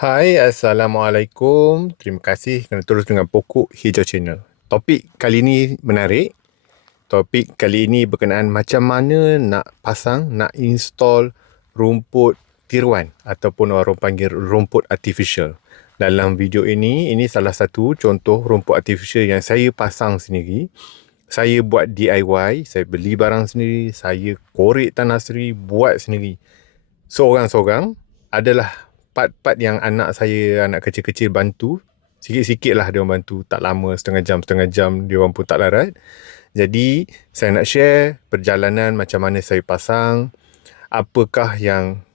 Hai, Assalamualaikum. Terima kasih kerana terus dengan Pokok Hijau Channel. Topik kali ini menarik. Topik kali ini berkenaan macam mana nak pasang, nak install rumput tiruan ataupun orang panggil rumput artificial. Dalam video ini salah satu contoh rumput artificial yang saya pasang sendiri. Saya buat DIY, saya beli barang sendiri, saya korek tanah sendiri, buat sendiri. Seorang-seorang adalah part-part yang anak kecil-kecil bantu. Sikit-sikit lah dia orang bantu. Tak lama, setengah jam dia orang pun tak larat. Jadi, saya nak share perjalanan macam mana saya pasang. Apakah yang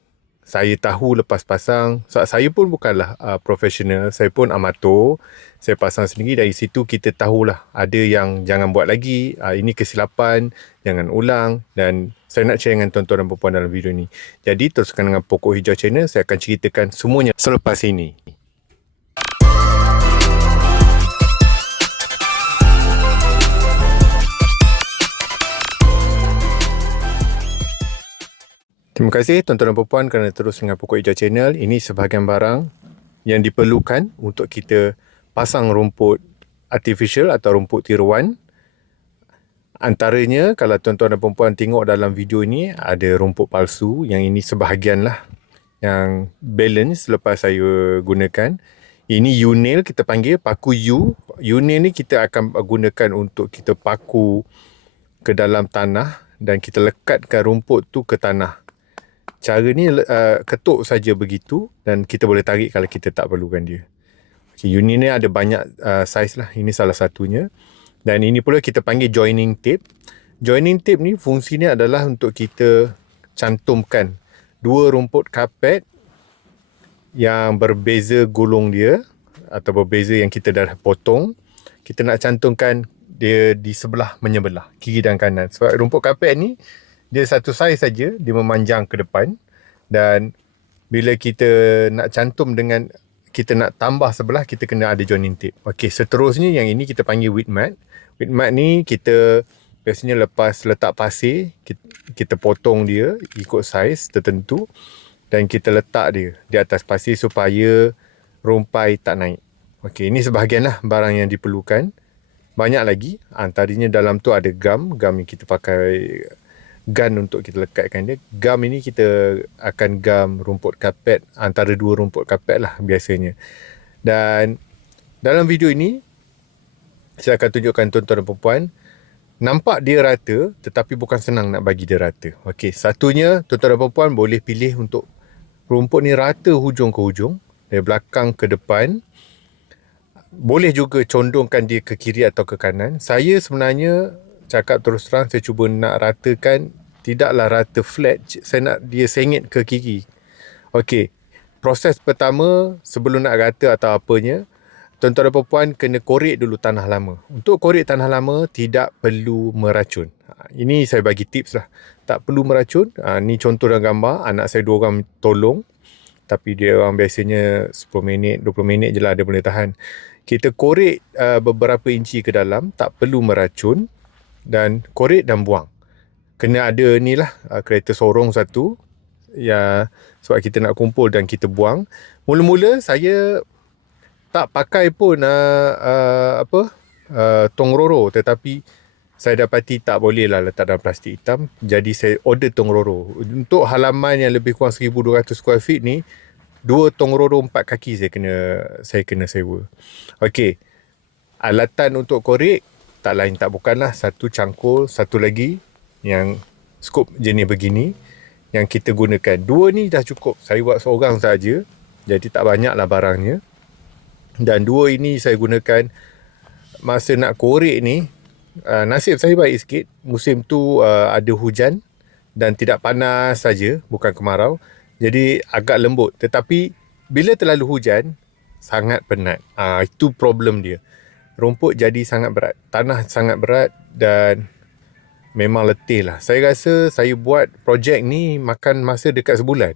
saya tahu lepas pasang. Saya pun bukanlah profesional. Saya pun amatur. Saya pasang sendiri. Dari situ kita tahulah. Ada yang jangan buat lagi. Ini kesilapan. Jangan ulang. Dan saya nak share dengan tuan-tuan dan puan dalam video ni. Jadi teruskan dengan Pokok Hijau Channel. Saya akan ceritakan semuanya selepas ini. Terima kasih tuan-tuan dan puan kerana terus dengan Pokok Hijau Channel. Ini sebahagian barang yang diperlukan untuk kita pasang rumput artificial atau rumput tiruan. Antaranya, kalau tuan-tuan dan puan tengok dalam video ini, ada rumput palsu. Yang ini sebahagian lah yang balance lepas saya gunakan. Ini U-nail kita panggil, paku U. U-nail ni kita akan gunakan untuk kita paku ke dalam tanah dan kita lekatkan rumput tu ke tanah. Cara ni ketuk saja begitu dan kita boleh tarik kalau kita tak perlukan dia. Okay, unit ni ada banyak saiz lah. Ini salah satunya. Dan ini pula kita panggil joining tape. Joining tape ni fungsinya adalah untuk kita cantumkan dua rumput kapet yang berbeza gulung dia atau berbeza yang kita dah potong. Kita nak cantumkan dia di sebelah menyebelah, kiri dan kanan. Sebab rumput kapet ni dia satu saiz saja, dia memanjang ke depan dan bila kita nak cantum dengan kita nak tambah sebelah, kita kena ada joining tape. Okey, seterusnya yang ini kita panggil width mat. Width mat ni kita biasanya lepas letak pasir, kita potong dia ikut saiz tertentu dan kita letak dia di atas pasir supaya rumpai tak naik. Okey, ini sebahagian lah barang yang diperlukan. Banyak lagi, antaranya dalam tu ada gam yang kita pakai gun untuk kita lekatkan dia. Gam ini kita akan gam rumput kapet, antara dua rumput kapet lah biasanya. Dan dalam video ini saya akan tunjukkan tuan-tuan dan puan, nampak dia rata tetapi bukan senang nak bagi dia rata. Okey, satunya tuan-tuan dan puan boleh pilih untuk rumput ni rata hujung ke hujung, dari belakang ke depan. Boleh juga condongkan dia ke kiri atau ke kanan. Saya sebenarnya cakap terus terang, saya cuba nak ratakan, tidaklah rata flat, saya nak dia sengit ke kiri. Okey, proses pertama sebelum nak rata atau apanya, tuan-tuan dan puan kena korek dulu tanah lama. Untuk korek tanah lama tidak perlu meracun. Ini saya bagi tips lah, tak perlu meracun. Ni contoh dan gambar, anak saya dua orang tolong, tapi dia orang biasanya 10 minit, 20 minit je lah dia boleh tahan. Kita korek beberapa inci ke dalam, tak perlu meracun. Dan korek dan buang. Kena ada ni lah, kereta sorong satu ya, sebab kita nak kumpul dan kita buang. Mula-mula saya tak pakai pun tong roro, tetapi saya dapati tak boleh lah letak dalam plastik hitam. Jadi saya order tong roro. Untuk halaman yang lebih kurang 1200 square feet ni, 2 tong roro 4 kaki saya kena sewa. Okey, alatan untuk korek tak lain tak bukanlah satu cangkul, satu lagi yang skop jenis begini yang kita gunakan. Dua ni dah cukup. Saya buat seorang saja, jadi tak banyaklah barangnya. Dan dua ini saya gunakan masa nak korek ni. Nasib saya baik sikit. Musim tu ada hujan dan tidak panas saja, bukan kemarau. Jadi agak lembut. Tetapi bila terlalu hujan, sangat penat. Itu problem dia. Rumput jadi sangat berat, tanah sangat berat dan memang letih lah. Saya rasa saya buat projek ni makan masa dekat sebulan.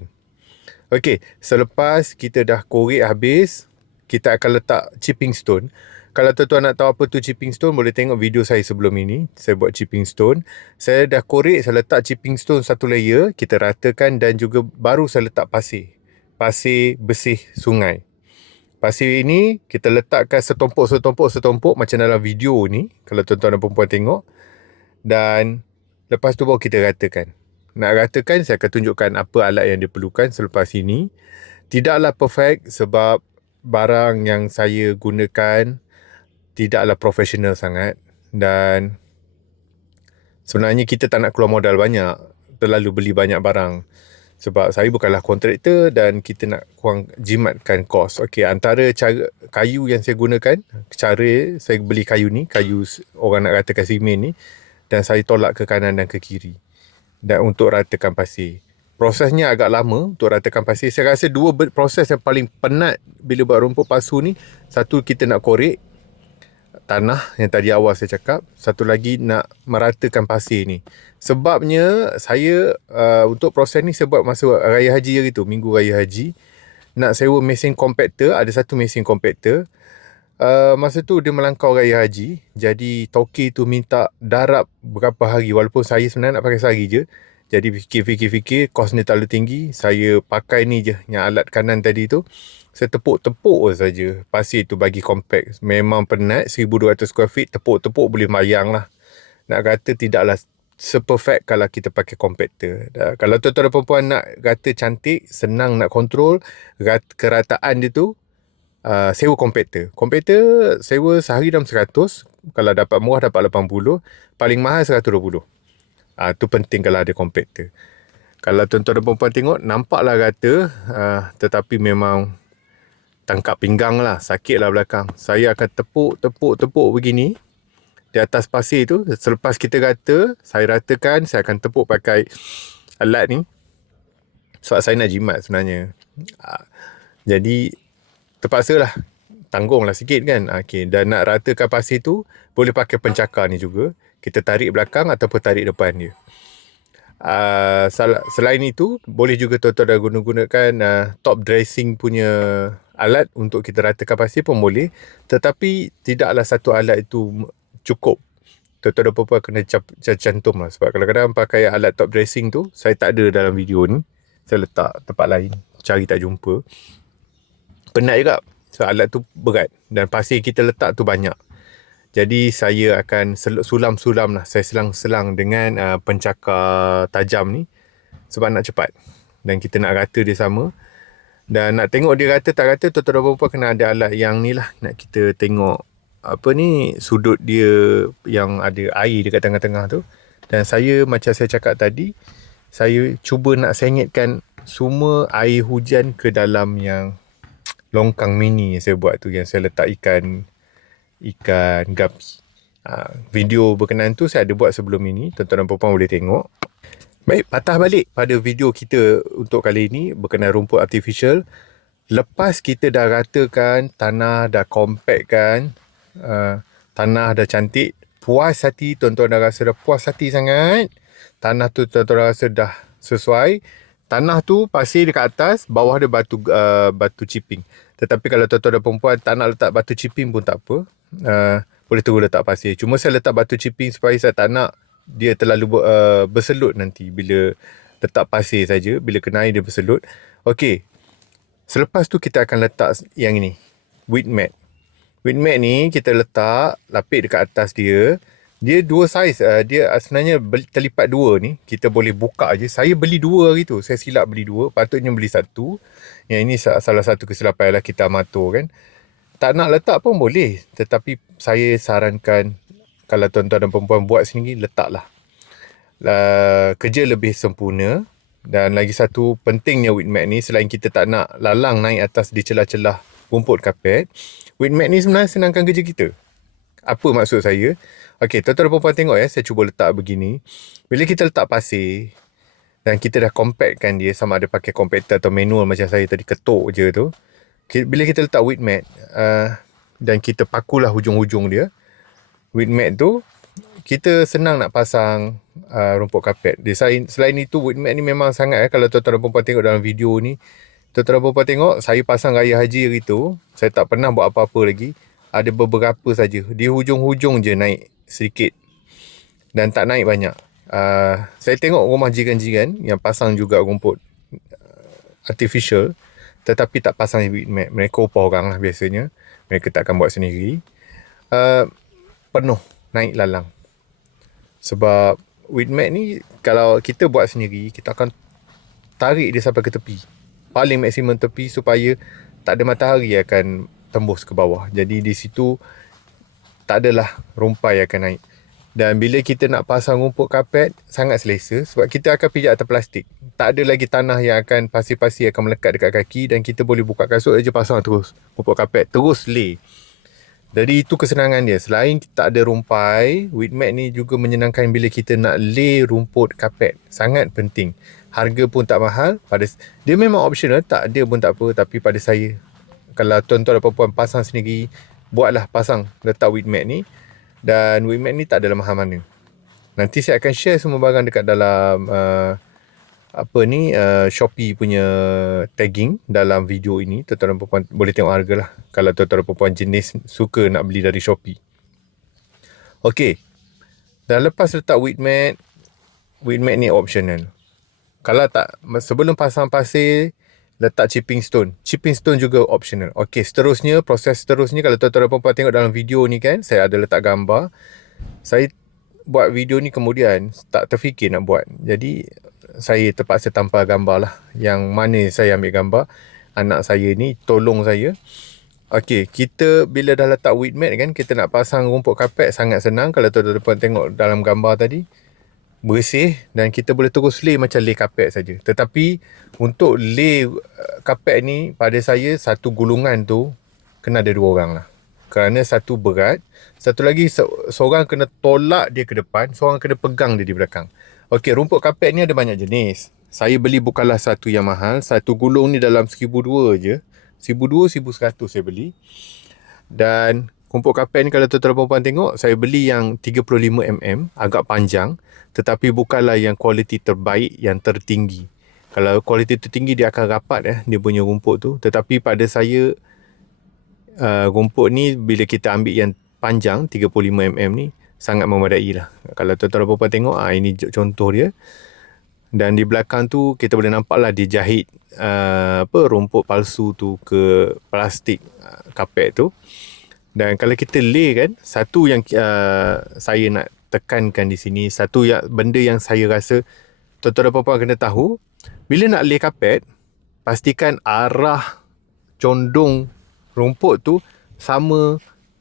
Okey, selepas kita dah korek habis, kita akan letak chipping stone. Kalau tuan-tuan nak tahu apa tu chipping stone, boleh tengok video saya sebelum ini. Saya buat chipping stone. Saya dah korek, saya letak chipping stone satu layer, kita ratakan dan juga baru saya letak pasir. pasir bersih sungai. Pasir ini kita letakkan setumpuk macam dalam video ni, kalau tuan-tuan dan perempuan tengok. Dan lepas tu baru kita ratakan. Nak ratakan, saya akan tunjukkan apa alat yang diperlukan selepas ini. Tidaklah perfect sebab barang yang saya gunakan tidaklah profesional sangat. Dan sebenarnya kita tak nak keluar modal banyak, terlalu beli banyak barang. Sebab saya bukanlah kontraktor dan kita nak kurang jimatkan kos. Okey, antara cara kayu yang saya gunakan, cara saya beli kayu ni, kayu orang nak ratakan simen ni, dan saya tolak ke kanan dan ke kiri. Dan untuk ratakan pasir. Prosesnya agak lama untuk ratakan pasir. Saya rasa dua proses yang paling penat bila buat rumput palsu ni. Satu, kita nak korek tanah yang tadi awal saya cakap. Satu lagi, nak meratakan pasir ni. Sebabnya saya untuk proses ni saya buat masa Raya Haji hari tu, Minggu Raya Haji. Nak sewa mesin compactor, ada satu mesin compactor. Masa tu dia melangkau Raya Haji. Jadi toki tu minta darab berapa hari. Walaupun saya sebenarnya nak pakai sehari je. Jadi fikir-fikir kosnya terlalu tinggi. Saya pakai ni je, yang alat kanan tadi tu. Saya tepuk-tepuk saja pasir tu bagi compact. Memang penat, 1200 square feet. Tepuk-tepuk boleh mayang lah. Nak kata tidaklah seperfect kalau kita pakai compactor. Kalau tuan-tuan dan perempuan nak rata cantik, senang nak kontrol kerataan dia tu, sewa compactor. Compactor sewa sehari dalam 100. Kalau dapat murah dapat 80. Paling mahal 120. Tu penting kalau ada compactor. Kalau tuan-tuan dan perempuan tengok, nampaklah rata, tetapi memang tangkap pinggang lah, sakit lah belakang. Saya akan tepuk begini di atas pasir tu. Selepas kita rata, saya ratakan, saya akan tepuk pakai alat ni. Sebab saya nak jimat sebenarnya. Jadi terpaksalah, tanggunglah sikit kan. Okay. Dan nak ratakan pasir tu, boleh pakai pencakar ni juga. Kita tarik belakang ataupun tarik depan dia. Selain itu, boleh juga tuan-tuan dah gunakan top dressing punya alat untuk kita ratakan pasir pun boleh. Tetapi tidaklah satu alat itu cukup. Tuan-tuan dan perempuan kena cantum lah. Sebab kadang-kadang pakai alat top dressing tu, saya tak ada dalam video ni. Saya letak tempat lain, cari tak jumpa. Penat juga. So alat tu berat dan pasir kita letak tu banyak. Jadi saya akan sulam-sulam lah. Saya selang-selang dengan pencakar tajam ni. Sebab nak cepat. Dan kita nak rata dia sama. Dan nak tengok dia rata tak rata, tuan-tuan dan perempuan kena ada alat yang ni lah. Nak kita tengok sudut dia yang ada air dekat tengah-tengah tu. Dan saya, macam saya cakap tadi, saya cuba nak sengitkan semua air hujan ke dalam yang longkang mini yang saya buat tu, yang saya letak ikan gapi. Video berkenaan tu saya ada buat sebelum ini, tuan-tuan dan perempuan boleh tengok. Baik, patah balik pada video kita untuk kali ini berkenaan rumput artificial. Lepas kita dah ratakan, tanah dah compact kan, tanah dah cantik, puas hati, tuan-tuan dah rasa dah puas hati sangat. Tanah tu tuan-tuan rasa dah sesuai. Tanah tu pasir dekat atas, bawah dia batu chipping. Tetapi kalau tuan-tuan dan perempuan tak nak letak batu chipping pun tak apa. Boleh terus letak pasir. Cuma saya letak batu chipping supaya saya tak nak dia terlalu berselut nanti bila letak pasir saja. Bila kena air dia berselut. Okey. Selepas tu kita akan letak yang ini, wheat mat. Wheat mat ni kita letak lapik dekat atas dia. Dia dua saiz. Dia sebenarnya terlipat dua ni. Kita boleh buka je. Saya beli dua hari tu. Saya silap beli dua. Patutnya beli satu. Yang ini salah satu kesilapan ialah kita amatur kan. Tak nak letak pun boleh. Tetapi saya sarankan kalau tuan-tuan dan perempuan buat sendiri, letaklah. Kerja lebih sempurna. Dan lagi satu pentingnya wheat mat ni, selain kita tak nak lalang naik atas di celah-celah rumput kapet, wheat mat ni sebenarnya senangkan kerja kita. Apa maksud saya? Okey, tuan-tuan dan perempuan tengok ya, saya cuba letak begini. Bila kita letak pasir dan kita dah compactkan dia, sama ada pakai compactor atau manual macam saya tadi ketuk je tu. Bila kita letak wheat mat dan kita pakulah hujung-hujung dia, wheat mat tu kita senang nak pasang rumput kapet. Selain itu, wheat mat ni memang sangat kalau tuan-tuan dan perempuan tengok dalam video ni, tuan-tuan dan perempuan tengok, saya pasang Raya Haji hari tu, saya tak pernah buat apa-apa lagi. Ada beberapa saja. Di hujung-hujung je naik sedikit. Dan tak naik banyak. Saya tengok rumah jiran-jiran yang pasang juga rumput artificial. tetapi tak pasang weed mat. Mereka upah orang lah biasanya. Mereka tak akan buat sendiri. Penuh naik lalang. Sebab weed mat ni kalau kita buat sendiri, kita akan tarik dia sampai ke tepi. Paling maksimum tepi supaya tak ada matahari akan tembus ke bawah. Jadi di situ tak adalah rumpai akan naik. Dan bila kita nak pasang rumput kapet, sangat selesa sebab kita akan pijak atas plastik. Tak ada lagi tanah yang akan pasir-pasir akan melekat dekat kaki dan kita boleh buka kasut aja pasang terus rumput kapet, terus lay. Jadi itu kesenangan dia. Selain tak ada rumpai, weed mat ni juga menyenangkan bila kita nak lay rumput kapet. Sangat penting. Harga pun tak mahal. Dia memang optional, tak ada pun tak apa. Tapi pada saya, kalau tuan-tuan dan puan-puan pasang sendiri, buatlah pasang, letak weed mat ni. Dan weed mat ni tak adalah mahal mana. Nanti saya akan share semua barang dekat dalam Shopee punya tagging dalam video ini. Tuan-tuan dan puan-puan boleh tengok harga lah kalau tuan-tuan dan puan-puan jenis suka nak beli dari Shopee. Okey. Dan lepas letak weed mat ni optional. Kalau tak, sebelum pasang pasir, letak chipping stone. Chipping stone juga optional. Okey, proses seterusnya kalau tuan-tuan dan puan-puan tengok dalam video ni kan, saya ada letak gambar. Saya buat video ni kemudian tak terfikir nak buat. Jadi saya terpaksa tampal gambar lah. Yang mana saya ambil gambar. Anak saya ni tolong saya. Okey, kita bila dah letak weed mat kan, kita nak pasang rumput kapet sangat senang. Kalau tuan-tuan dan puan tengok dalam gambar tadi, bersih dan kita boleh terus lay macam lay kapet saja. Tetapi untuk lay kapet ni, pada saya satu gulungan tu kena ada 2 orang lah. Kerana satu berat, satu lagi seorang kena tolak dia ke depan, seorang kena pegang dia di belakang. Okey, rumput kapet ni ada banyak jenis. Saya beli bukanlah satu yang mahal. Satu gulung ni dalam 1,200 je. 1,200, 1,100 saya beli. Dan rumput kapet ni kalau tuan-tuan dan puan-puan tengok, saya beli yang 35mm, agak panjang. Tetapi bukanlah yang kualiti terbaik, yang tertinggi. Kalau kualiti tertinggi dia akan rapat dia punya rumput tu. Tetapi pada saya, rumput ni bila kita ambil yang panjang 35mm ni sangat memadai lah. Kalau tuan-tuan dan puan-puan tengok, ini contoh dia. Dan di belakang tu kita boleh nampak lah dia jahit rumput palsu tu ke plastik kapet tu. Dan kalau kita lay kan, satu yang saya nak tekankan di sini, benda yang saya rasa tuan-tuan dan puan-puan kena tahu, bila nak lay kapet, pastikan arah condong rumput tu sama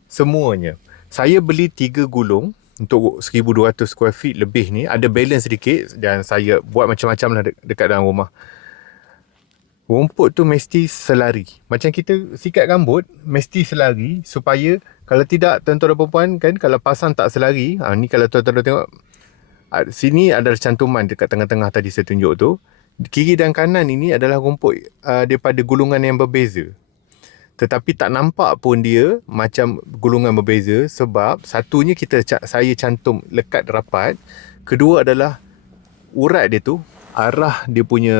semuanya. Saya beli 3 gulung untuk 1,200 square feet lebih ni, ada balance sedikit dan saya buat macam-macam lah dekat dalam rumah. Rumput tu mesti selari. Macam kita sikat rambut, mesti selari supaya kalau tidak, tuan-tuan dan puan-puan kan, kalau pasang tak selari, ni kalau tuan-tuan tengok, sini ada cantuman dekat tengah-tengah tadi saya tunjuk tu. Kiri dan kanan ini adalah rumput daripada gulungan yang berbeza. Tetapi tak nampak pun dia macam gulungan berbeza sebab satunya saya cantum lekat rapat. Kedua adalah urat dia tu, arah dia punya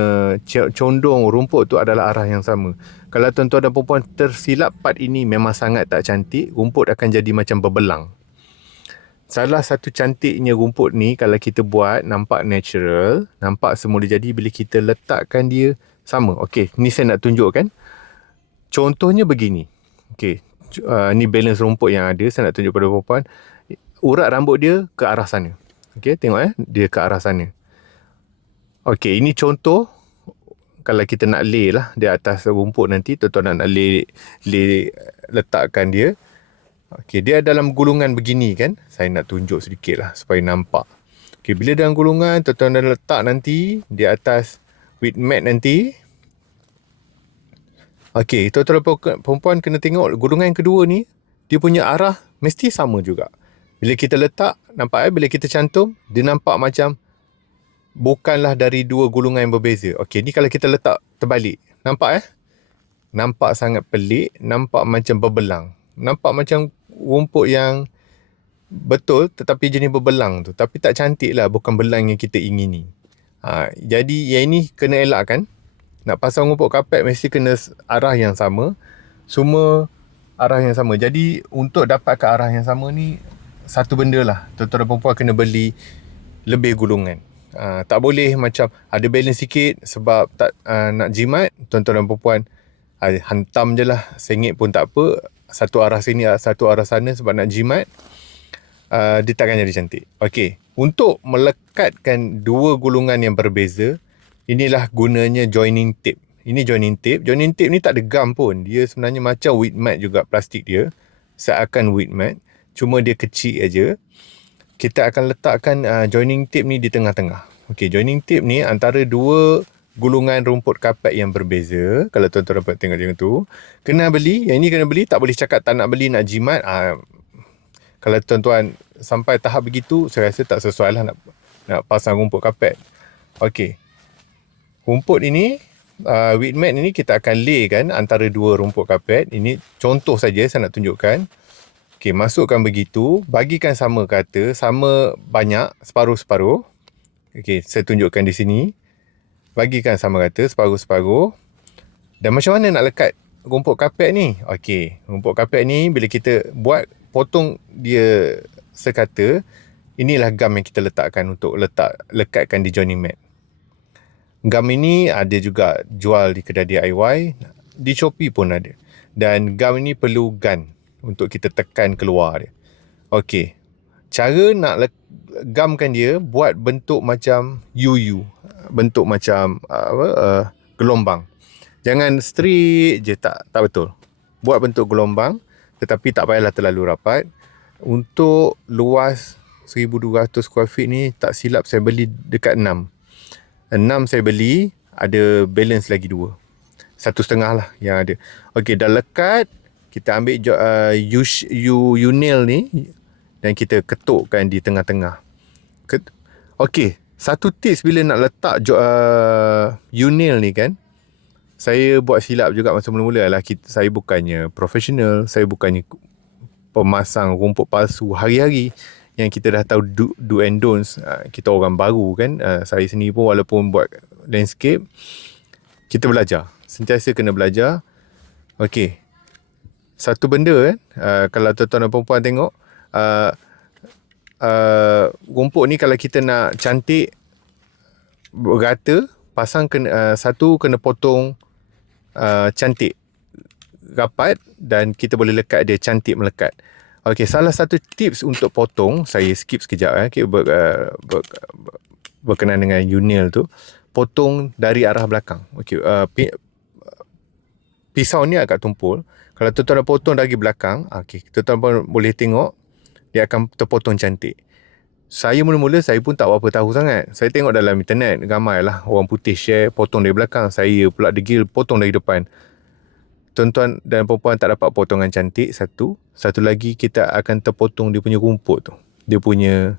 condong rumput tu adalah arah yang sama. Kalau tuan-tuan dan puan-puan tersilap part ini memang sangat tak cantik, rumput akan jadi macam berbelang. Salah satu cantiknya rumput ni kalau kita buat nampak natural, nampak semula jadi bila kita letakkan dia sama. Okey, ni saya nak tunjukkan. Contohnya begini. Okey, ni balance rumput yang ada, saya nak tunjuk pada puan-puan. Urat rambut dia ke arah sana. Okey, tengok dia ke arah sana. Okey, ini contoh kalau kita nak lay lah di atas rumput nanti, tuan-tuan nak lay letakkan dia. Okey, dia dalam gulungan begini kan. Saya nak tunjuk sedikit lah supaya nampak. Okey, bila dalam gulungan, tuan-tuan dah letak nanti di atas weed mat nanti. Okey, tuan-tuan dan perempuan kena tengok gulungan yang kedua ni, dia punya arah mesti sama juga. Bila kita letak, nampak bila kita cantum, dia nampak macam bukanlah dari 2 gulungan yang berbeza. Okey, ni kalau kita letak terbalik. Nampak Nampak sangat pelik, nampak macam berbelang. Nampak macam rumput yang betul tetapi jenis berbelang tu. Tapi tak cantik lah, bukan belang yang kita ingini. Jadi yang ini kena elakkan. Nak pasang rumput kapet mesti kena arah yang sama. Semua arah yang sama. Jadi untuk dapatkan arah yang sama ni, satu benda lah. Tuan-tuan dan perempuan kena beli lebih gulungan. Tak boleh macam ada balance sikit sebab tak nak jimat. Tuan-tuan dan perempuan Hantam je lah, sengit pun tak apa. Satu arah sini, satu arah sana sebab nak jimat. Dia takkan jadi cantik. Okey, untuk melekatkan dua gulungan yang berbeza, inilah gunanya joining tape. Ini joining tape. Joining tape ni tak ada gum pun. Dia sebenarnya macam wheat mat juga, plastik dia. Seakan wheat mat. Cuma dia kecil aja. Kita akan letakkan joining tape ni di tengah-tengah. Okey, joining tape ni antara dua gulungan rumput kapet yang berbeza. Kalau tuan-tuan dapat tengok macam tu. Kena beli. Yang ini kena beli. Tak boleh cakap tak nak beli, nak jimat. Kalau tuan-tuan sampai tahap begitu, saya rasa tak sesuai lah nak pasang rumput kapet. Okey. Rumput ini, wheat mat ini kita akan laykan antara dua rumput kapet. Ini contoh saja saya nak tunjukkan. Okey, masukkan begitu. Bagikan sama kata, sama banyak, separuh-separuh. Okey, saya tunjukkan di sini. Bagikan sama rata, separuh-separuh. Dan macam mana nak lekat rumput kapet ni? Okey, rumput kapet ni bila kita potong dia sekata, inilah gam yang kita letakkan untuk lekatkan di joining mat. Gam ini ada juga jual di kedai DIY, di Shopee pun ada. Dan gam ini perlu gun untuk kita tekan keluar dia. Okey, cara nak gamkan dia, buat bentuk macam UU, bentuk macam gelombang. Jangan straight je, tak betul. Buat bentuk gelombang, tetapi tak payahlah terlalu rapat. Untuk luas 1200 square feet ni, tak silap saya beli dekat 6 saya beli, ada balance lagi 2, 1.5 lah yang ada. Okey, dah lekat. Kita ambil U-nail ni dan kita ketukkan di tengah-tengah. Okey, satu tips bila nak letak U-nail ni kan, saya buat silap juga masa mula-mula lah. Saya bukannya profesional, saya bukannya pemasang rumput palsu hari-hari. Yang kita dah tahu do and don'ts. Kita orang baru kan. Saya sendiri pun walaupun buat landscape, kita belajar. Sentiasa kena belajar. Okey, satu benda kan, kalau tuan-tuan dan perempuan tengok, rumput ni kalau kita nak cantik, rata, pasang satu kena potong cantik, rapat, dan kita boleh lekat dia cantik melekat. Okey, salah satu tips untuk potong, saya skip sekejap berkenaan dengan U-nail tu, potong dari arah belakang. Okey, pisau ni agak tumpul. Kalau tuan-tuan dah potong dari belakang, okey, tuan-tuan boleh tengok dia akan terpotong cantik. Saya mula-mula saya pun tak berapa tahu sangat. Saya tengok dalam internet, ramai lah orang putih share potong dari belakang. Saya pula degil potong dari depan. Tuan-tuan dan perempuan tak dapat potongan cantik, satu lagi kita akan terpotong dia punya rumput tu. Dia punya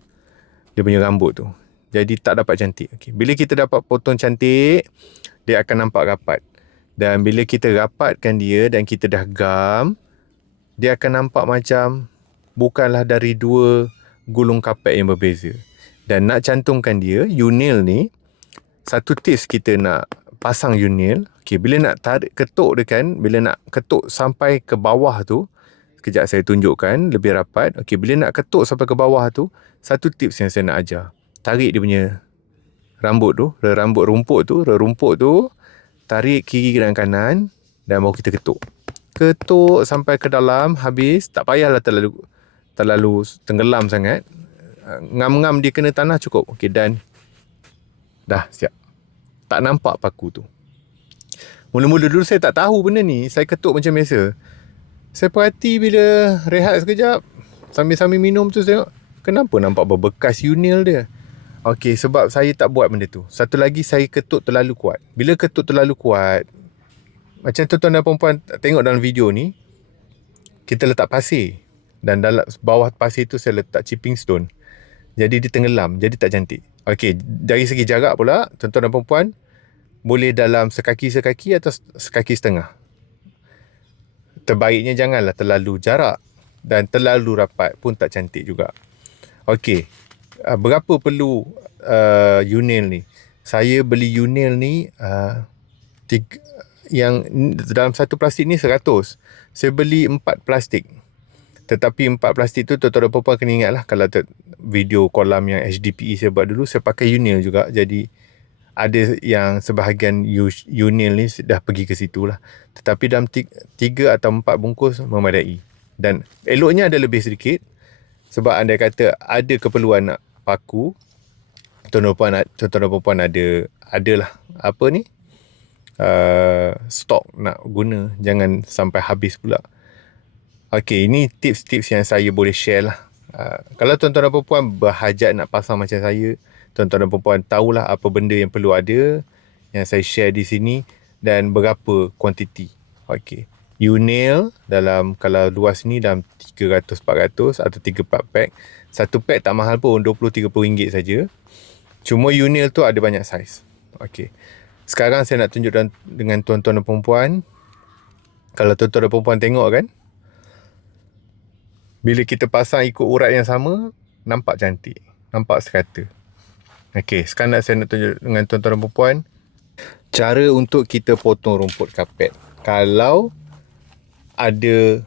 rambut tu. Jadi tak dapat cantik. Okay. Bila kita dapat potong cantik, dia akan nampak rapat. Dan bila kita rapatkan dia dan kita dah gam, dia akan nampak macam bukanlah dari dua gulung kapet yang berbeza. Dan nak cantumkan dia, U-nail ni, satu tips kita nak pasang U-nail. Okay, bila nak tarik, ketuk dia kan, bila nak ketuk sampai ke bawah tu, sekejap saya tunjukkan lebih rapat. Okay, bila nak ketuk sampai ke bawah tu, satu tips yang saya nak ajar. Tarik dia punya rambut tu, rumput tu, tarik kiri dan kanan, dan baru kita ketuk. Ketuk sampai ke dalam, habis, tak payahlah terlalu tenggelam sangat. Ngam-ngam dia kena tanah cukup. Okay, dan dah siap. Tak nampak paku tu. Mula-mula dulu saya tak tahu benda ni. Saya ketuk macam biasa. Saya perhati bila rehat sekejap, sambil-sambil minum tu, saya tengok, kenapa nampak berbekas U-nail dia? Okey, sebab saya tak buat benda tu. Satu lagi, saya ketuk terlalu kuat. Bila ketuk terlalu kuat, macam tuan-tuan dan perempuan tengok dalam video ni, kita letak pasir. Dan dalam bawah pasir tu saya letak chipping stone. Jadi dia tenggelam, jadi tak cantik. Okey, dari segi jarak pula, tuan-tuan dan perempuan, boleh dalam sekaki atau sekaki setengah. Terbaiknya janganlah terlalu jarak dan terlalu rapat pun tak cantik juga. Okey, berapa perlu U-nail ni? Saya beli U-nail ni yang dalam satu plastik ni 100. Saya beli 4 plastik. Tetapi 4 plastik tu tuan-tuan dan perempuan kena ingat lah, kalau video kolam yang HDPE saya buat dulu, saya pakai U-nail juga. Jadi ada yang sebahagian Unil ni dah pergi ke situ lah. Tetapi dalam 3 atau 4 bungkus memadai. Dan eloknya ada lebih sedikit sebab andai kata ada keperluan nak paku, tuan-tuan dan puan ada lah apa ni, stok nak guna, jangan sampai habis pula. Okey, ini tips-tips yang saya boleh share lah. Kalau tuan-tuan dan puan berhajat nak pasang macam saya, tuan-tuan dan puan tahulah apa benda yang perlu ada yang saya share di sini dan berapa kuantiti. Okey. Unail dalam, kalau luas ni dalam 300-400 atau 3-4 pack. Satu pack tak mahal pun, RM20-30 saja. Cuma Unail tu ada banyak saiz. Okey. Sekarang saya nak tunjuk dengan tuan-tuan dan puan. Kalau tuan-tuan dan puan tengok kan, bila kita pasang ikut urat yang sama, nampak cantik. Nampak serata. Okey, sekarang saya nak tunjuk dengan tuan-tuan dan puan cara untuk kita potong rumput kapet. Kalau ada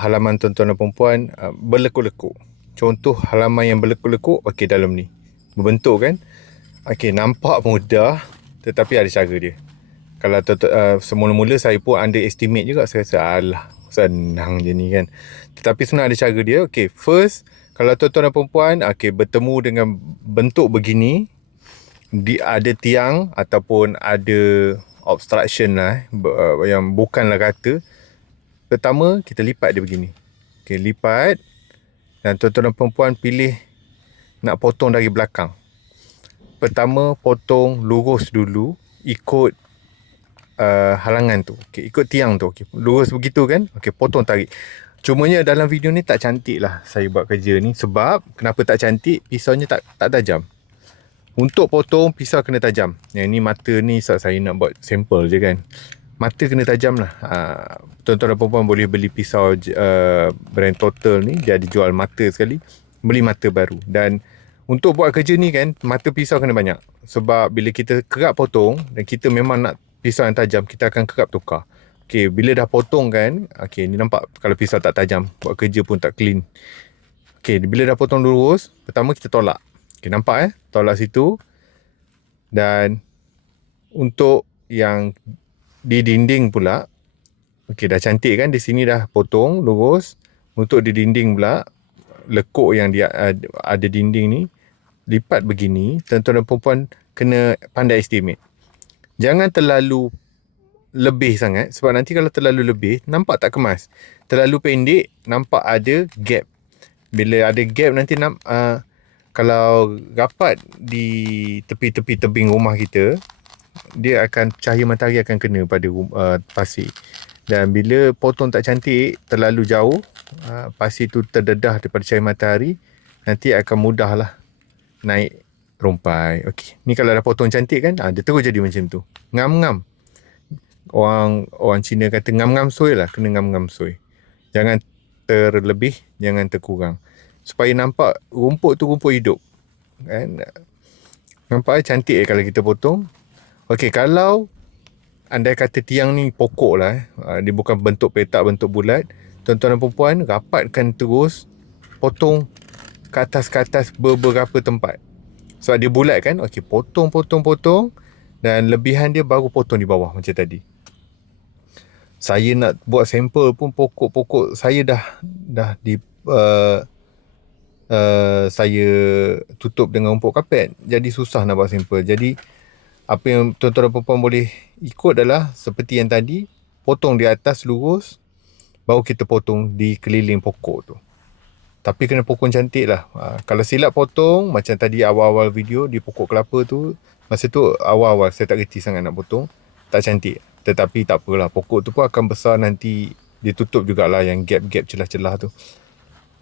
halaman tuan-tuan dan puan berlekuk-lekuk. Contoh halaman yang berlekuk-lekuk, okey, dalam ni berbentuk kan. Okey, nampak mudah tetapi ada cara dia. Kalau semula-mula saya pun underestimate juga. Saya rasa alah, senang je ni kan. Tetapi sebenarnya ada cara dia. Okey, first, kalau tuan-tuan dan puan bertemu dengan bentuk begini, ada tiang ataupun ada obstruction lah yang bukanlah rata. Pertama, kita lipat dia begini. Okey, lipat. Dan tuan-tuan dan puan pilih nak potong dari belakang. Pertama, potong lurus dulu ikut halangan tu. Okey, ikut tiang tu. Okey, lurus begitu kan? Okey, potong, tarik. Cumanya dalam video ni tak cantik lah saya buat kerja ni. Sebab kenapa tak cantik? Pisaunya tak tajam. Untuk potong, pisau kena tajam. Yang ni mata ni saya nak buat sampel je kan. Mata kena tajam lah. Tuan-tuan dan puan boleh beli pisau brand Total ni. Dia ada jual mata sekali. Beli mata baru. Dan untuk buat kerja ni kan, mata pisau kena banyak. Sebab bila kita kerap potong dan kita memang nak pisau yang tajam, kita akan kerap tukar. Okey, bila dah potong kan, okey, ni nampak kalau pisau tak tajam, buat kerja pun tak clean. Okey, bila dah potong lurus, pertama kita tolak. Okey, nampak tolak situ. Dan untuk yang di dinding pula, okey, dah cantik kan, di sini dah potong lurus. Untuk di dinding pula, lekuk yang dia ada dinding ni, lipat begini. Tuan-tuan dan puan kena pandai estimate. Jangan terlalu lebih sangat, sebab nanti kalau terlalu lebih, nampak tak kemas. Terlalu pendek, nampak ada gap. Bila ada gap nanti kalau rapat di tepi-tepi tebing rumah kita, dia akan, cahaya matahari akan kena pada pasir. Dan bila potong tak cantik, terlalu jauh, pasir tu terdedah daripada cahaya matahari, nanti akan mudahlah naik rumpai. Okey, ni kalau dah potong cantik kan, dia terus jadi macam tu. Ngam-ngam. Orang Cina kata ngam-ngam soi lah, kena ngam-ngam soi. Jangan terlebih, jangan terkurang. Supaya nampak rumput tu rumput hidup. Kan? Nampak cantik kalau kita potong. Okey, kalau andai kata tiang ni pokok lah, dia bukan bentuk petak, bentuk bulat, tuan-tuan dan puan rapatkan terus, potong ke atas beberapa tempat. Sebab dia bulat kan. Okey, potong dan lebihan dia baru potong di bawah macam tadi. Saya nak buat sampel pun pokok-pokok saya dah saya tutup dengan rumput kapet. Jadi susah nak buat sampel. Jadi apa yang tuan-tuan dan puan boleh ikut adalah seperti yang tadi, potong di atas lurus, baru kita potong di keliling pokok tu. Tapi kena potong cantik lah. Kalau silap potong, macam tadi awal-awal video di pokok kelapa tu, masa tu awal-awal saya tak reti sangat nak potong, tak cantik. Tetapi tak apalah, pokok tu pun akan besar nanti, dia tutup jugalah yang gap-gap, celah-celah tu.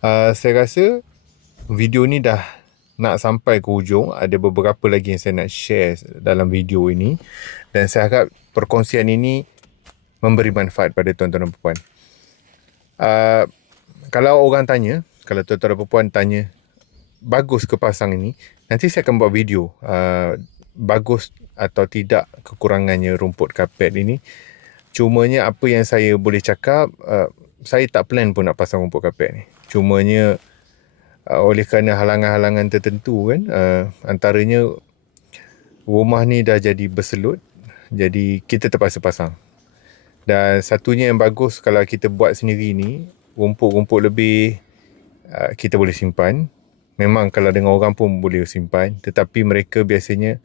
Saya rasa video ni dah nak sampai ke hujung. Ada beberapa lagi yang saya nak share dalam video ini. Dan saya harap perkongsian ini memberi manfaat pada tuan-tuan dan puan. Kalau orang tanya, kalau tuan-tuan dan puan tanya, bagus ke pasang ini, nanti saya akan buat video bagus atau tidak kekurangannya rumput kapet ini. Cumanya apa yang saya boleh cakap, saya tak plan pun nak pasang rumput kapet ni. Cumanya oleh kerana halangan-halangan tertentu kan, antaranya rumah ni dah jadi berselut. Jadi kita terpaksa pasang. Dan satunya yang bagus kalau kita buat sendiri ni, rumput-rumput lebih kita boleh simpan. Memang kalau dengan orang pun boleh simpan, tetapi mereka biasanya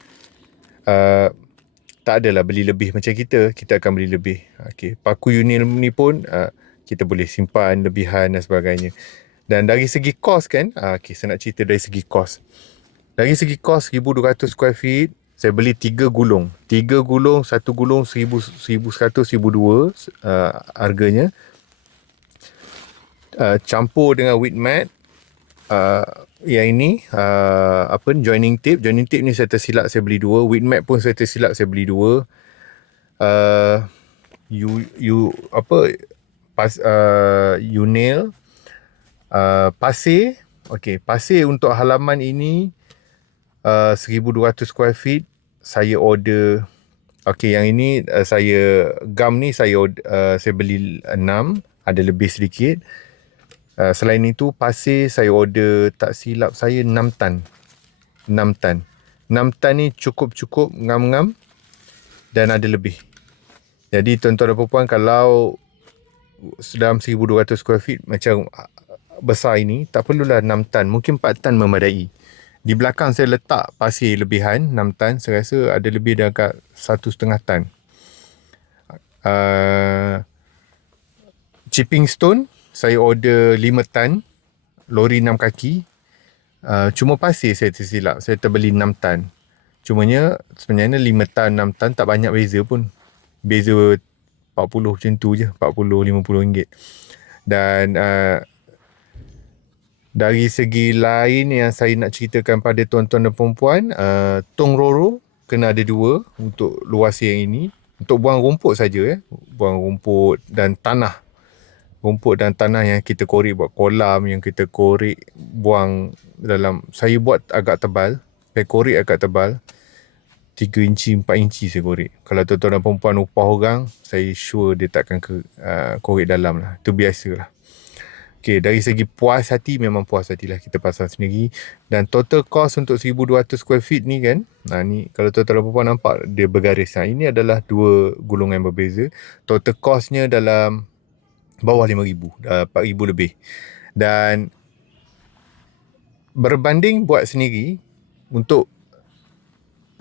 tak adalah beli lebih macam kita akan beli lebih. Okey, paku Unil ni pun kita boleh simpan lebihan dan sebagainya. Dan dari segi kos kan, okay, saya nak cerita dari segi kos. Dari segi kos 1,200 square feet, saya beli 3 gulung. 3 gulung, satu gulung 1,100, 1,200 harganya. Campur dengan wheat mat. Yang ini joining tape. Joining tape ni saya tersilap saya beli 2. Wheat mat pun saya tersilap saya beli 2. Unil, pasir. Okey, pasir untuk halaman ini 1,200 square feet saya order. Okey, yang ini gam ni saya beli 6, ada lebih sedikit. Selain itu pasir saya order, tak silap saya 6 tan. 6 tan. 6 tan ni cukup ngam-ngam dan ada lebih. Jadi tuan-tuan dan puan-puan, kalau dalam 1,200 square feet macam besar ini, tak perlulah 6 tan, mungkin 4 tan memadai. Di belakang saya letak pasir lebihan 6 tan, saya rasa ada lebih dekat 1,5 tan. Chipping stone saya order 5 tan, lori 6 kaki. Cuma pasir saya tersilap, saya terbeli 6 tan. Cumanya sebenarnya 5 tan 6 tan tak banyak beza pun. Beza 40 macam tu je, 40-50 ringgit. Dan dari segi lain yang saya nak ceritakan pada tuan-tuan dan puan-puan, tong roro kena ada 2 untuk luas yang ini. Untuk buang rumput saja, buang rumput dan tanah. Rumput dan tanah yang kita korek buat kolam, yang kita korek buang dalam, saya buat agak tebal. Saya korek agak tebal. 3 inci, 4 inci saya korek. Kalau tuan-tuan dan perempuan upah orang, saya sure dia takkan korek dalam lah. Itu biasalah. Okay, dari segi puas hati, memang puas hatilah kita pasang sendiri. Dan total cost untuk 1,200 square feet ni kan, ni kalau tuan-tuan dan perempuan nampak dia bergaris. Ini adalah 2 gulungan berbeza. Total costnya dalam bawah 5,000, 4,000 lebih. Dan berbanding buat sendiri, untuk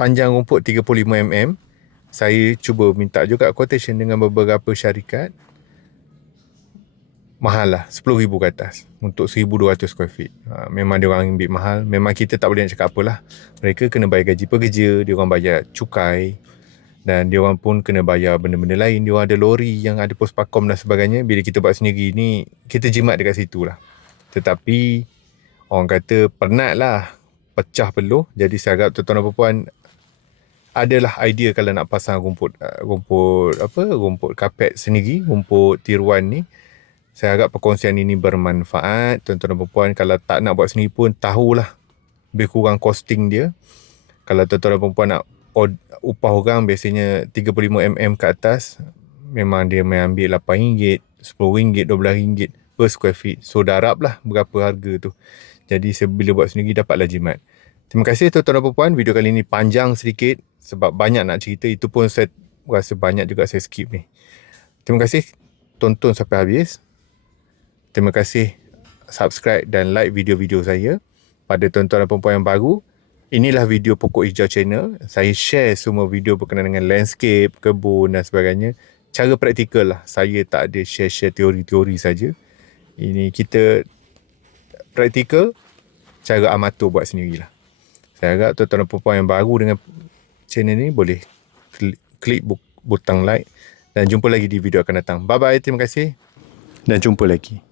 panjang rumput 35mm, saya cuba minta juga quotation dengan beberapa syarikat. Mahal lah, 10,000 ke atas untuk 1,200 square feet. Memang dia orang ambil mahal. Memang kita tak boleh nak cakap apalah. Mereka kena bayar gaji pekerja, dia orang bayar cukai, dan dia orang pun kena bayar benda-benda lain. Dia orang ada lori yang ada pos pakom dan sebagainya. Bila kita buat sendiri ni, kita jimat dekat situ lah. Tetapi orang kata penat lah, pecah peluh. Jadi saya harap tuan-tuan dan puan adalah idea kalau nak pasang rumput kapet sendiri, rumput tiruan ni. Saya harap perkongsian ini bermanfaat. Tuan-tuan dan puan, kalau tak nak buat sendiri pun tahulah lebih kurang costing dia. Kalau tuan-tuan dan puan nak upah orang biasanya 35mm ke atas, memang dia ambil RM8, RM10, RM12 per square feet. So darab lah berapa harga tu. Jadi bila buat sendiri dapatlah jimat. Terima kasih tuan-tuan dan puan. Video kali ini panjang sedikit sebab banyak nak cerita. Itu pun saya rasa banyak juga saya skip ni. Terima kasih tonton sampai habis. Terima kasih subscribe dan like video-video saya. Pada tuan-tuan dan puan yang baru, inilah video Pokok Hijau Channel. Saya share semua video berkenaan dengan landscape, kebun dan sebagainya. Cara praktikal lah. Saya tak ada share-share teori-teori saja. Ini kita praktikal, cara amatur buat sendirilah. Saya harap tuan-tuan dan puan yang baru dengan channel ni boleh klik butang like. Dan jumpa lagi di video akan datang. Bye-bye, terima kasih. Dan jumpa lagi.